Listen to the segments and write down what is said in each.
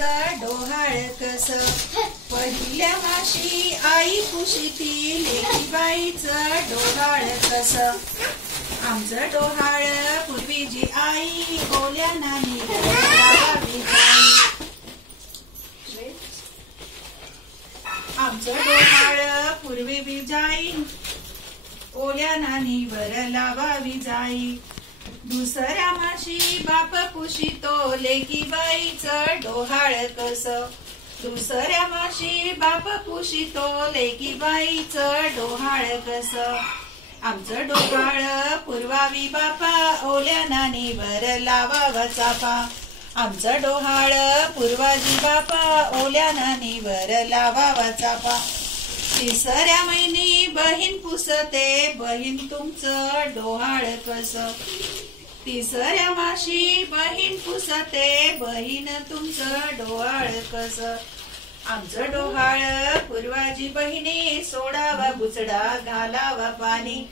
बाईचं डोहाळ कस, पहिल्या माशी आई पुशिती लेकी बाईचं डोहाळ कस. आमचं डोहाळ पूर्वीची आई ओल्या नानी लावावी जाई. आमचं डोहाळ पूर्वी जाई ओल्या नानीवर लावावी जाई. दुसऱ्या माशी बाप पुशितो लेकी बाईचं डोहाळ कस, दुसऱ्या माशी बाप पुशितो लेकी बाईचं डोहाळ कस. आमचं डोहाळ पूर्वावी बापा ओल्या नानीवर लावावा चापा. आमचं डोहाळ पूर्वाजी बापा ओल्या नानीवर लावावा चापा. तिसऱ्या महिनी बहीण पुसते बहीण तुमचं डोहाळ कस, तिसऱ्या माशी बहीण पुसते बहीण तुमचं डोहाळ कस. आमचं डोहाळ पूर्वाजी बहिणी सोडावा बुचडा घालावा पाणी.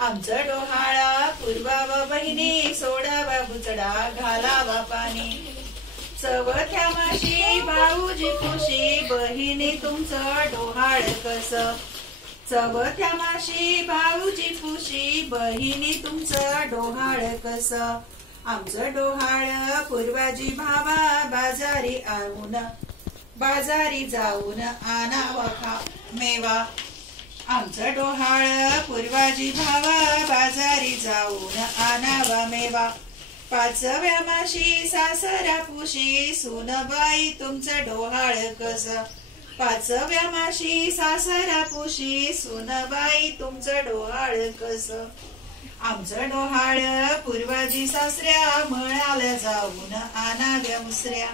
आमचं डोहाळ पूर्वा बहिणी सोडावा बुचडा घालावा पाणी. चवथ्या माशी भाऊजी पुशी बहिणी तुमचं डोहाळ कस, चवथ्या माशी भाऊजी पुशी बहिणी तुमचं डोहाळ कस. आमचं डोहाळ पूर्वाजी भावा बाजारी जाऊन आणावा मेवा. आमचं डोहाळ पूर्वाजी भावा बाजारी जाऊन आणावा मेवा. पाचव्या माशी सासरा पुशी सुनबाई तुमचं डोहाळ कस, पाचव्या माशी सासरा पुशी सुनबाई तुमचं डोहाळ कस. आमचं डोहाळ पूर्वाजी सासऱ्या मळ्याला जाऊन आणाव्या उसऱ्या.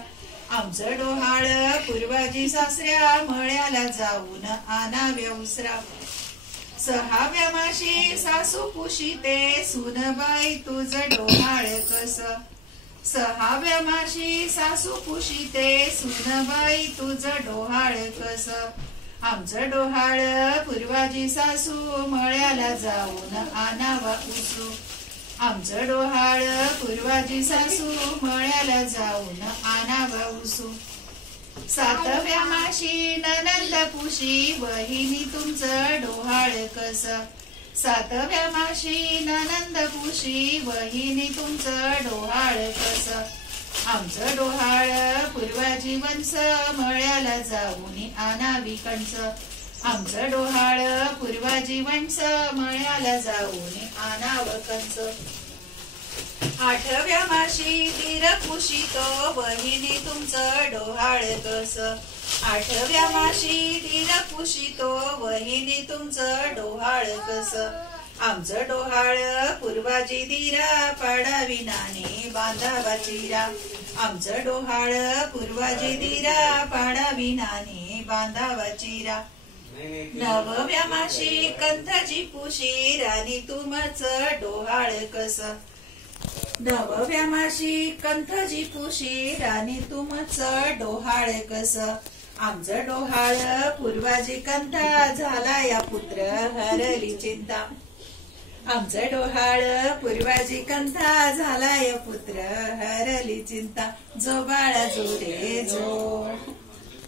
आमचं डोहाळ पूर्वाजी सासऱ्या मळ्याला जाऊन आणाव्या उसरा. सहाव्या माशी सासू पुशिते सुनबाई तुझं डोहाळ कस, सहाव्या माशी सासू पुशिते सुनबाई तुझं डोहाळ कस. आमचं डोहाळ पूर्वाजी सासू मळ्याला जाऊन आणावा उसू. आमचं डोहाळ पूर्वाजी सासू मळ्याला जाऊन आणावा उसू. सातव्या माशी ननंद पुशी बहिणी तुमचं डोहाळ कस, सातव्या माशी ननंद पुशी बहिणी तुमचं डोहाळ कस. आमचं डोहाळ पूर्वाजी वंश मळ्याला जाऊन आणावी कंस. आमचं डोहाळ पूर्वाजी वंश मळ्याला जाऊन आणावं कंस. आठव्या माशी धीर पुशितो बहिणी तुमचं डोहाळ कस, आठव्या माशी धीर पुशितो बहिणी तुमचं डोहाळ कस. आमचं डोहाळ पूर्वाजी धीरा पाडावी नानी बांधावा चिरा. आमचं डोहाळ पूर्वाजी धीरा पाडावी नानी बांधावा चिरा. नवव्या माशी कंथाची पुशी राणी तुमचं डोहाळ कस, नवव्या माशी कंथजी पुशी राणी तुमचं डोहाळ कस. आमचं डोहाळ पूर्वाजी कंथा झाला या पुत्र हरली चिंता. आमचं डोहाळ पूर्वाजी कंथा झाला या पुत्र हरली चिंता. जो बाळा जो रे जो.